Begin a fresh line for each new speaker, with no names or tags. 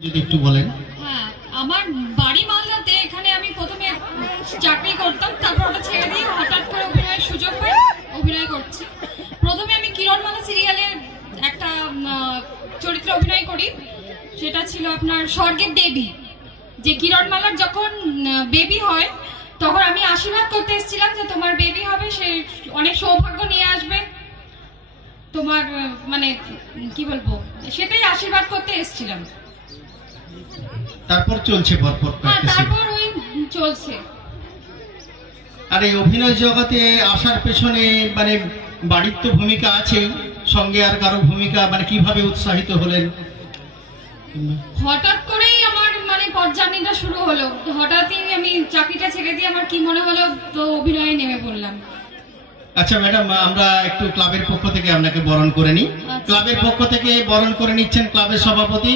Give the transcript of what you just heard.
যদি একটু বলেন।
হ্যাঁ আমার বাড়ি মালদাতে এখানে আমি প্রথমে চাকরি করতাম তারপর ওটা ছেড়ে দিয়ে হঠাৎ করে অভিনয়ের সুযোগ পাই অভিনয় করছি। প্রথমে আমি কিরণমালা সিরিয়ালের একটা উম, চরিত্রে অভিনয় করি সেটা ছিল আপনার স্বর্গের দেবী। যে কিরণমালার যখন বেবি হয় তখন আমি আশীর্বাদ করতে এসেছিলাম যে তোমার বেবি হবে সে অনেক সৌভাগ্য নিয়ে আসবে। তোমার মানে কি বলব সেটাই আশীর্বাদ করতে এসেছিলাম।
তারপর চলছে পরপর
হ্যাঁ তারপর ওই চলছে।
আর এই অভিনয় জগতে আসার পেছনে মানে বাড়ির তো ভূমিকা আছেই সঙ্গে আর কারও ভূমিকা মানে কীভাবে উৎসাহিত হলেন?
হঠাৎ করেই আমার মানে পথজার্নিটা শুরু হলো। হঠাৎই আমি চাকরিটা ছেড়ে দিয়ে আমার কি মনে হলো তো অভিনয়ে নেমে পড়লাম।
আচ্ছা ম্যাডাম আমরা একটু ক্লাবের পক্ষ থেকে আপনাকে বরণ করে নিই।
আচ্ছা।
ক্লাবের পক্ষ থেকে বরণ করে নিচ্ছেন ক্লাবের সভাপতি